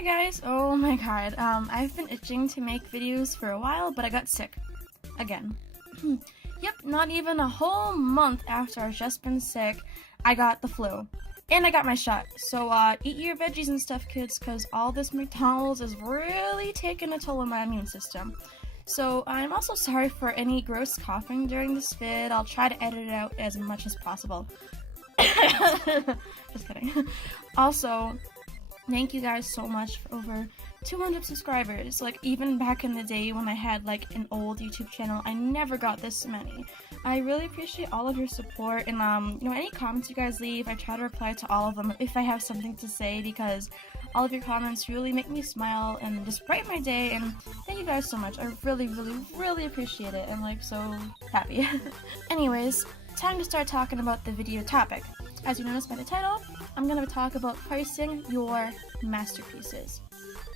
Hi guys! Oh my god, I've been itching to make videos for a while, but I got sick. Again. Yep, not even a whole month after I've just been sick, I got the flu. And I got my shot. So, eat your veggies and stuff, kids, because all this McDonald's is really taking a toll on my immune system. So, I'm also sorry for any gross coughing during this vid. I'll try to edit it out as much as possible. Just kidding. Also, thank you guys so much for over 200 subscribers. Like, even back in the day when I had like an old YouTube channel, I never got this many. I really appreciate all of your support, and any comments you guys leave, I try to reply to all of them if I have something to say, because all of your comments really make me smile and just brighten my day, and thank you guys so much. I really appreciate it, and like so happy. Anyways, time to start talking about the video topic. As you noticed by the title, I'm going to talk about pricing your masterpieces.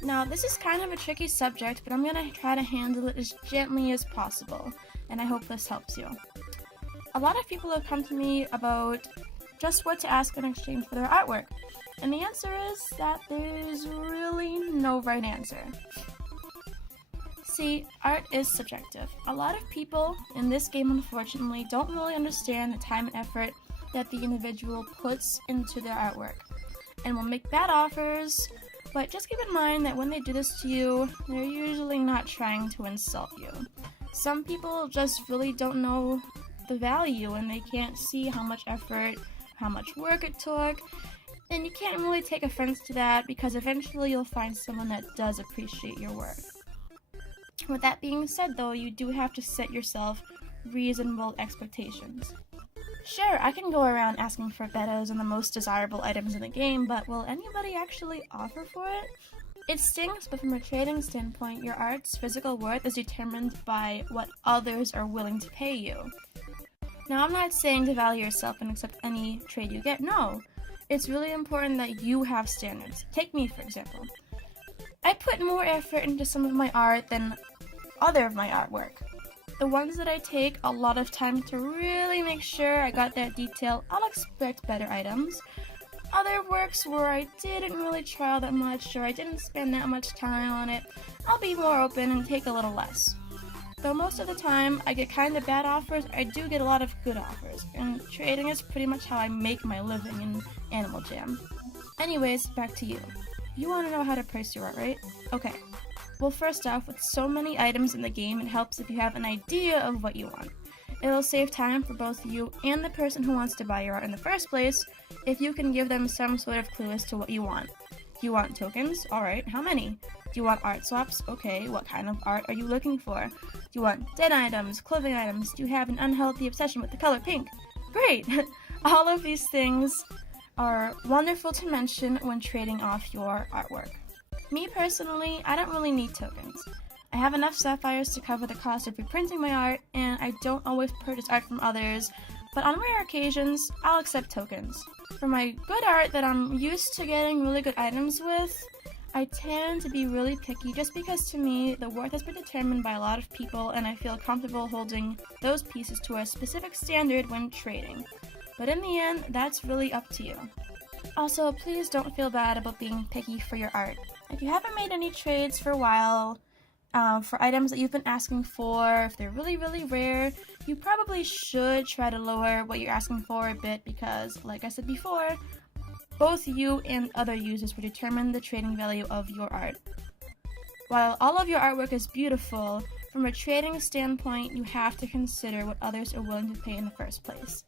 Now, this is kind of a tricky subject, but I'm going to try to handle it as gently as possible, and I hope this helps you. A lot of people have come to me about just what to ask in exchange for their artwork, and the answer is that there's really no right answer. See, art is subjective. A lot of people in this game, unfortunately, don't really understand the time and effort that the individual puts into their artwork, and will make bad offers, but just keep in mind that when they do this to you, they're usually not trying to insult you. Some people just really don't know the value, and they can't see how much effort, how much work it took, and you can't really take offense to that, because eventually you'll find someone that does appreciate your work. With that being said though, you do have to set yourself reasonable expectations. Sure, I can go around asking for betos and the most desirable items in the game, but will anybody actually offer for it? It stings, but from a trading standpoint, your art's physical worth is determined by what others are willing to pay you. Now, I'm not saying to value yourself and accept any trade you get, no. It's really important that you have standards. Take me, for example. I put more effort into some of my art than other of my artwork. The ones that I take a lot of time to really make sure I got that detail, I'll expect better items. Other works where I didn't really try all that much, or I didn't spend that much time on it, I'll be more open and take a little less. Though most of the time I get kind of bad offers, I do get a lot of good offers, and trading is pretty much how I make my living in Animal Jam. Anyways, back to you. You want to know how to price your art, right? Okay. Well, first off, with so many items in the game, it helps if you have an idea of what you want. It'll save time for both you and the person who wants to buy your art in the first place if you can give them some sort of clue as to what you want. Do you want tokens? Alright, how many? Do you want art swaps? Okay, what kind of art are you looking for? Do you want dead items, clothing items? Do you have an unhealthy obsession with the color pink? Great! All of these things are wonderful to mention when trading off your artwork. Me personally, I don't really need tokens. I have enough sapphires to cover the cost of reprinting my art, and I don't always purchase art from others, but on rare occasions, I'll accept tokens. For my good art that I'm used to getting really good items with, I tend to be really picky just because to me, the worth has been determined by a lot of people, and I feel comfortable holding those pieces to a specific standard when trading. But in the end, that's really up to you. Also, please don't feel bad about being picky for your art. If you haven't made any trades for a while, for items that you've been asking for, if they're really rare, you probably should try to lower what you're asking for a bit, because, like I said before, both you and other users will determine the trading value of your art. While all of your artwork is beautiful, from a trading standpoint, you have to consider what others are willing to pay in the first place.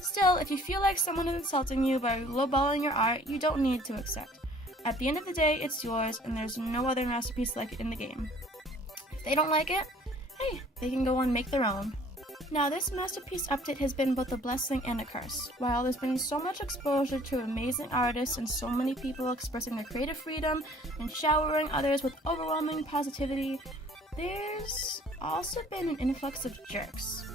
Still, if you feel like someone is insulting you by lowballing your art, you don't need to accept. At the end of the day, it's yours, and there's no other masterpiece like it in the game. If they don't like it, hey, they can go and make their own. Now, this masterpiece update has been both a blessing and a curse. While there's been so much exposure to amazing artists and so many people expressing their creative freedom and showering others with overwhelming positivity, there's also been an influx of jerks.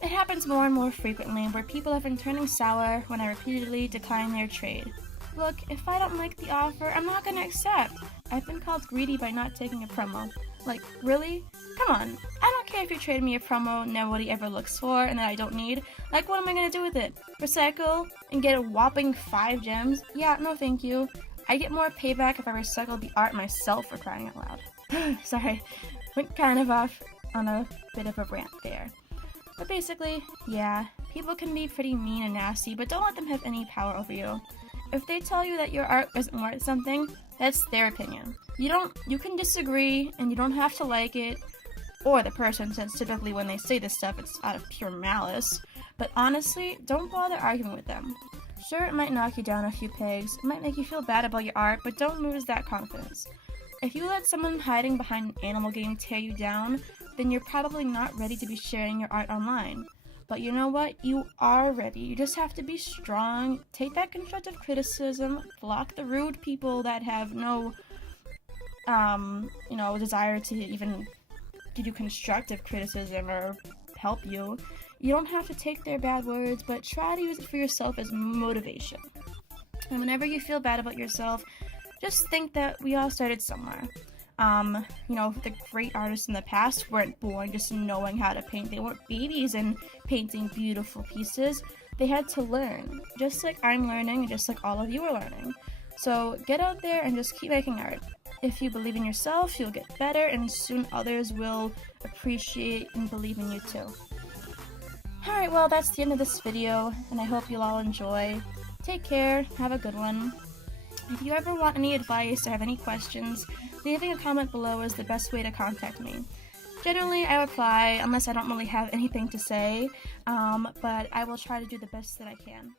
It happens more and more frequently, where people have been turning sour when I repeatedly decline their trade. Look, if I don't like the offer, I'm not gonna accept. I've been called greedy by not taking a promo. Like, really? Come on, I don't care if you trade me a promo nobody ever looks for and that I don't need. Like, what am I gonna do with it? Recycle and get a whopping 5 gems? Yeah, no thank you. I get more payback if I recycle the art myself, for crying out loud. Sorry, went kind of off on a bit of a rant there. But basically, yeah, people can be pretty mean and nasty, but don't let them have any power over you. If they tell you that your art isn't worth something, that's their opinion. You can disagree, and you don't have to like it, or the person, since typically when they say this stuff, it's out of pure malice. But honestly, don't bother arguing with them. Sure, it might knock you down a few pegs, it might make you feel bad about your art, but don't lose that confidence. If you let someone hiding behind an animal game tear you down, then you're probably not ready to be sharing your art online. But you know what? You are ready. You just have to be strong, take that constructive criticism, block the rude people that have no, desire to even give you constructive criticism or help you. You don't have to take their bad words, but try to use it for yourself as motivation. And whenever you feel bad about yourself, just think that we all started somewhere. The great artists in the past weren't born just knowing how to paint. They weren't babies and painting beautiful pieces. They had to learn, just like I'm learning and just like all of you are learning. So get out there and just keep making art. If you believe in yourself, you'll get better, and soon others will appreciate and believe in you too. Alright, well, that's the end of this video, and I hope you'll all enjoy. Take care, have a good one. If you ever want any advice or have any questions, leaving a comment below is the best way to contact me. Generally, I reply unless I don't really have anything to say, but I will try to do the best that I can.